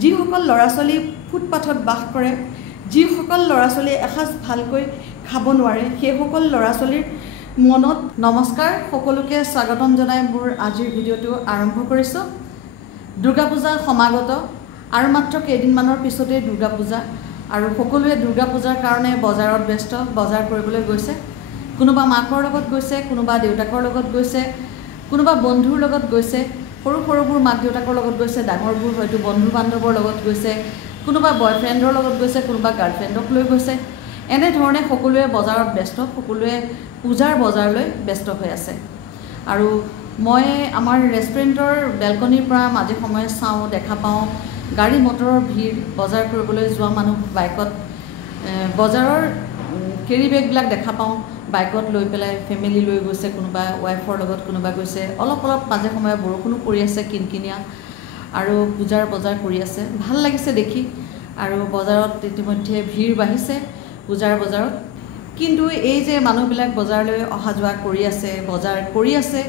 যিসকল ল'ৰা ছোৱালী ফুটপাথত বাস কৰে, যিসকল ল'ৰা ছোৱালীয়ে এসাঁজ ভালকৈ খাব নোৱাৰে, সেইসকল ল'ৰা ছোৱালীৰ মনত নমস্কাৰ। সকলোকে স্বাগতম জনাই মোৰ আজিৰ ভিডিঅ'টো আৰম্ভ কৰিছোঁ। দুৰ্গা পূজা সমাগত আৰু মাত্ৰ কেইদিনমানৰ পিছতেই দুৰ্গা পূজা, আৰু সকলোৱে দুৰ্গা পূজাৰ কাৰণে বজাৰত ব্যস্ত, বজাৰ কৰিবলৈ গৈছে। কোনোবা মাকৰ লগত গৈছে, কোনোবা দেউতাকৰ লগত গৈছে, কোনোবা বন্ধুৰ লগত গৈছে, সৰু সৰুবোৰ মাক দেউতাকৰ লগত গৈছে, ডাঙৰবোৰ হয়তো বন্ধু বান্ধৱৰ লগত গৈছে, কোনোবা বয়ফ্ৰেণ্ডৰ লগত গৈছে, কোনোবা গাৰ্লফ্ৰেণ্ডক লৈ গৈছে। এনেধৰণে সকলোৱে বজাৰত ব্যস্ত, সকলোৱে পূজাৰ বজাৰলৈ ব্যস্ত হৈ আছে। আৰু মই আমাৰ ৰেষ্টুৰেণ্টৰ বেলকনিৰ পৰা মাজে সময়ে চাওঁ, দেখা পাওঁ গাড়ী মটৰৰ ভিৰ, বজাৰ কৰিবলৈ যোৱা মানুহ বাইকত, বজাৰৰ কেৰি বেগবিলাক দেখা পাওঁ বাইকত লৈ পেলাই, ফেমিলি লৈ গৈছে, কোনোবা ৱাইফৰ লগত কোনোবা গৈছে। অলপ মাজে সময়ে বৰষুণো পৰি আছে কিনকিনীয়া, আৰু পূজাৰ বজাৰ কৰি আছে। ভাল লাগিছে দেখি। আৰু বজাৰত ইতিমধ্যে ভিৰ বাঢ়িছে পূজাৰ বজাৰত। কিন্তু এই যে মানুহবিলাক বজাৰলৈ অহা যোৱা কৰি আছে, বজাৰ কৰি আছে,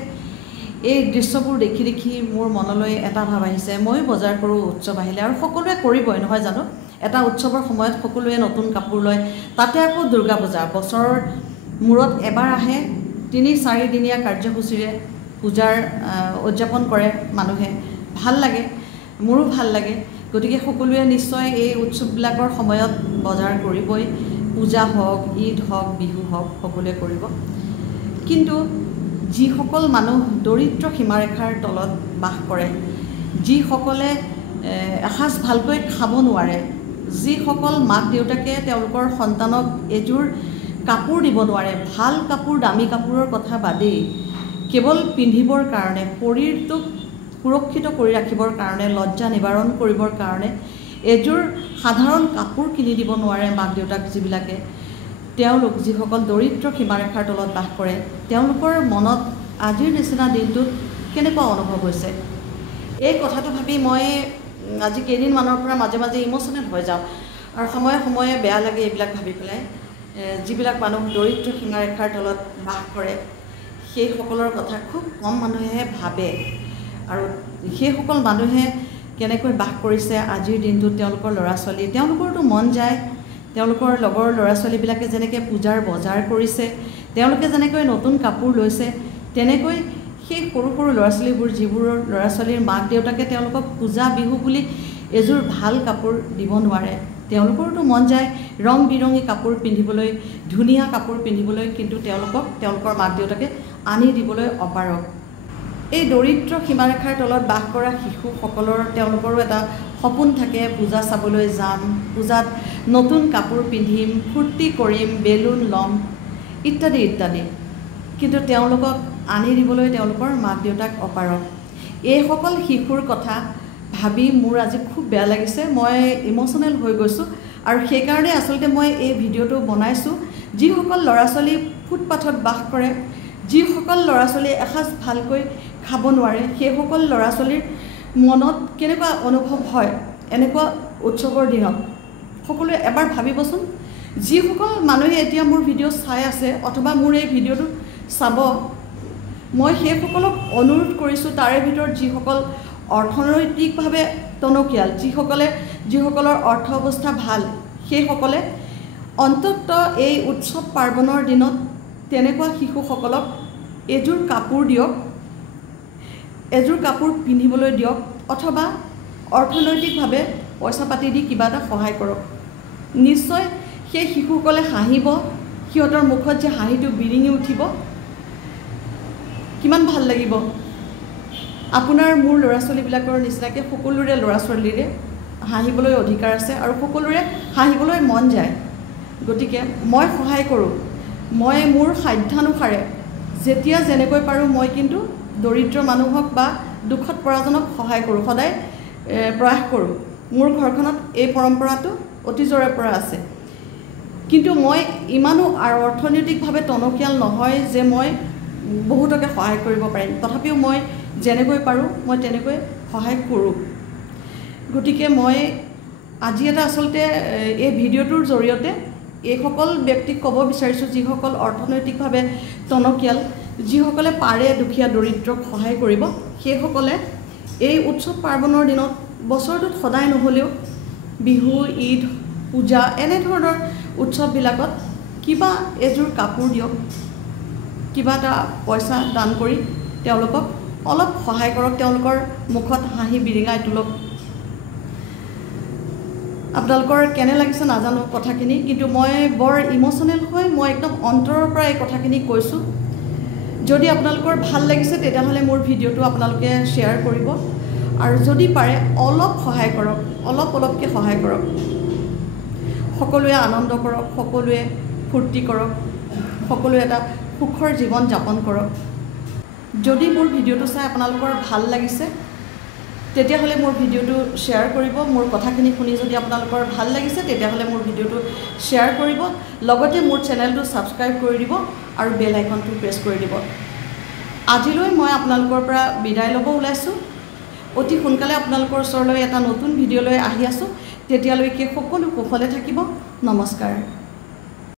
এই দৃশ্যবোৰ দেখি দেখি মোৰ মনলৈ এটা ভাৱ আহিছে, ময়ো বজাৰ কৰোঁ উৎসৱ আহিলে। আৰু সকলোৱে কৰিবই, নহয় জানো? এটা উৎসৱৰ সময়ত সকলোৱে নতুন কাপোৰ লয়, তাতে আকৌ দুৰ্গা পূজা বছৰৰ মূৰত এবাৰ আহে। ৩-৪ দিনীয়া কাৰ্যসূচীৰে পূজাৰ উদযাপন কৰে মানুহে। ভাল লাগে, মোৰো ভাল লাগে। গতিকে সকলোৱে নিশ্চয় এই উৎসৱবিলাকৰ সময়ত বজাৰ কৰিবই। পূজা হওক, ঈদ হওক, বিহু হওক, সকলোৱে কৰিব। কিন্তু যিসকল মানুহ দৰিদ্ৰ সীমাৰেখাৰ তলত বাস কৰে, যিসকলে এসাঁজ ভালকৈ খাব নোৱাৰে, যিসকল মাক দেউতাকে তেওঁলোকৰ সন্তানক এযোৰ কাপোৰ দিব নোৱাৰে, ভাল কাপোৰ, দামী কাপোৰৰ কথা বাদেই, কেৱল পিন্ধিবৰ কাৰণে, শৰীৰটোক সুৰক্ষিত কৰি ৰাখিবৰ কাৰণে, লজ্জা নিবাৰণ কৰিবৰ কাৰণে এযোৰ সাধাৰণ কাপোৰ কিনি দিব নোৱাৰে মাক দেউতাক যিবিলাকে, তেওঁলোক যিসকল দৰিদ্ৰ সীমাৰেখাৰ তলত বাস কৰে, তেওঁলোকৰ মনত আজিৰ নিচিনা দিনটোত কেনেকুৱা অনুভৱ হৈছে? এই কথাটো ভাবি মই আজি কেইদিনমানৰ পৰা মাজে মাজে ইম'চনেল হৈ যাওঁ, আৰু সময়ে সময়ে বেয়া লাগে এইবিলাক ভাবি পেলাই। যিবিলাক মানুহ দৰিদ্ৰ সীমাৰেখাৰ তলত বাস কৰে, সেইসকলৰ কথা খুব কম মানুহেহে ভাবে। আৰু সেইসকল মানুহে কেনেকৈ বাস কৰিছে আজিৰ দিনটোত, তেওঁলোকৰ ল'ৰা ছোৱালী, তেওঁলোকৰতো মন যায়, তেওঁলোকৰ লগৰ ল'ৰা ছোৱালীবিলাকে যেনেকৈ পূজাৰ বজাৰ কৰিছে, তেওঁলোকে যেনেকৈ নতুন কাপোৰ লৈছে, তেনেকৈ সেই সৰু সৰু ল'ৰা ছোৱালীবোৰ, যিবোৰ ল'ৰা ছোৱালীৰ মাক দেউতাকে তেওঁলোকক পূজা বিহু বুলি এযোৰ ভাল কাপোৰ দিব নোৱাৰে, তেওঁলোকৰতো মন যায় ৰং বিৰঙী কাপোৰ পিন্ধিবলৈ, ধুনীয়া কাপোৰ পিন্ধিবলৈ, কিন্তু তেওঁলোকৰ মাক দেউতাকে আনি দিবলৈ অপাৰগ। এই দৰিদ্ৰ সীমাৰেখাৰ তলত বাস কৰা শিশুসকলৰ, তেওঁলোকৰো এটা সপোন থাকে, পূজা চাবলৈ যাম, পূজাত নতুন কাপোৰ পিন্ধিম, ফূৰ্তি কৰিম, বেলুন ল'ম, ইত্যাদি ইত্যাদি। কিন্তু তেওঁলোকক আনি দিবলৈ তেওঁলোকৰ মাক দেউতাক অপাৰগ। এইসকল শিশুৰ কথা ভাবি মোৰ আজি খুব বেয়া লাগিছে, মই ইম'চনেল হৈ গৈছোঁ। আৰু সেইকাৰণে আচলতে মই এই ভিডিঅ'টো বনাইছোঁ। যিসকল ল'ৰা ছোৱালী ফুটপাথত বাস কৰে, যিসকল ল'ৰা ছোৱালীয়ে এসাঁজ ভালকৈ খাব নোৱাৰে, সেইসকল ল'ৰা ছোৱালীৰ মনত কেনেকুৱা অনুভৱ হয় এনেকুৱা উৎসৱৰ দিনত, সকলোৱে এবাৰ ভাবিবচোন। যিসকল মানুহে এতিয়া মোৰ ভিডিঅ' চাই আছে অথবা মোৰ এই ভিডিঅ'টো চাব, মই সেইসকলক অনুৰোধ কৰিছোঁ, তাৰে ভিতৰত যিসকল অৰ্থনৈতিকভাৱে টনকিয়াল, যিসকলৰ অৰ্থ অৱস্থা ভাল, সেইসকলে অন্ততঃ এই উৎসৱ পাৰ্বণৰ দিনত তেনেকুৱা শিশুসকলক এযোৰ কাপোৰ দিয়ক, এযোৰ কাপোৰ পিন্ধিবলৈ দিয়ক, অথবা অৰ্থনৈতিকভাৱে পইচা পাতি দি কিবা এটা সহায় কৰক। নিশ্চয় সেই শিশুসকলে হাঁহিব, সিহঁতৰ মুখত যে হাঁহিটো বিৰিঙি উঠিব, কিমান ভাল লাগিব। আপোনাৰ মোৰ ল'ৰা ছোৱালীবিলাকৰ নিচিনাকৈ সকলোৰে ল'ৰা ছোৱালীৰে হাঁহিবলৈ অধিকাৰ আছে, আৰু সকলোৰে হাঁহিবলৈ মন যায়। গতিকে মই সহায় কৰোঁ, মই মোৰ সাধ্যানুসাৰে যেতিয়া যেনেকৈ পাৰোঁ, মই কিন্তু দৰিদ্ৰ মানুহক বা দুখত পৰাজনক সহায় কৰোঁ, সদায় প্ৰয়াস কৰোঁ। মোৰ ঘৰখনত এই পৰম্পৰাটো অতীজৰে পৰা আছে। কিন্তু মই ইমানো অৰ্থনৈতিকভাৱে টনকিয়াল নহয় যে মই বহুতকে সহায় কৰিব পাৰিম, তথাপিও মই যেনেকৈ পাৰোঁ মই তেনেকৈ সহায় কৰোঁ। গতিকে মই আজি এটা আচলতে এই ভিডিঅ'টোৰ জৰিয়তে এইসকল ব্যক্তিক ক'ব বিচাৰিছোঁ, যিসকল অৰ্থনৈতিকভাৱে টনকিয়াল, যিসকলে পাৰে দুখীয়া দৰিদ্ৰক সহায় কৰিব, সেইসকলে এই উৎসৱ পাৰ্বণৰ দিনত বছৰটোত সদায় নহ'লেও বিহু ঈদ পূজা এনেধৰণৰ উৎসৱবিলাকত কিবা এযোৰ কাপোৰ দিয়ক, কিবা এটা পইচা দান কৰি তেওঁলোকক অলপ সহায় কৰক, তেওঁলোকৰ মুখত হাঁহি বিৰিঙাই তোলক। আপোনালোকৰ কেনে লাগিছে নাজানো কথাখিনি, কিন্তু মই বৰ ইম'চনেল হৈ মই একদম অন্তৰৰ পৰা এই কথাখিনি কৈছোঁ। যদি আপোনালোকৰ ভাল লাগিছে তেতিয়াহ'লে মোৰ ভিডিঅ'টো আপোনালোকে শ্বেয়াৰ কৰিব, আৰু যদি পাৰে অলপ সহায় কৰক, অলপকৈ সহায় কৰক। সকলোৱে আনন্দ কৰক, সকলোৱে ফূৰ্তি কৰক, সকলোৱে এটা সুখৰ জীৱন যাপন কৰক। যদি মোৰ ভিডিঅ'টো চাই আপোনালোকৰ ভাল লাগিছে তেতিয়াহ'লে মোৰ ভিডিঅ'টো শ্বেয়াৰ কৰিব। মোৰ কথাখিনি শুনি যদি আপোনালোকৰ ভাল লাগিছে তেতিয়াহ'লে মোৰ ভিডিঅ'টো শ্বেয়াৰ কৰিব, লগতে মোৰ চেনেলটো ছাবস্ক্ৰাইব কৰি দিব আৰু বেল আইকনটো প্ৰেছ কৰি দিব। আজিলৈ মই আপোনালোকৰ পৰা বিদায় ল'ব ওলাইছোঁ। অতি সোনকালে আপোনালোকৰ ওচৰলৈ এটা নতুন ভিডিঅ' লৈ আহি আছোঁ। তেতিয়ালৈকে সকলো কুশলে থাকিব। নমস্কাৰ।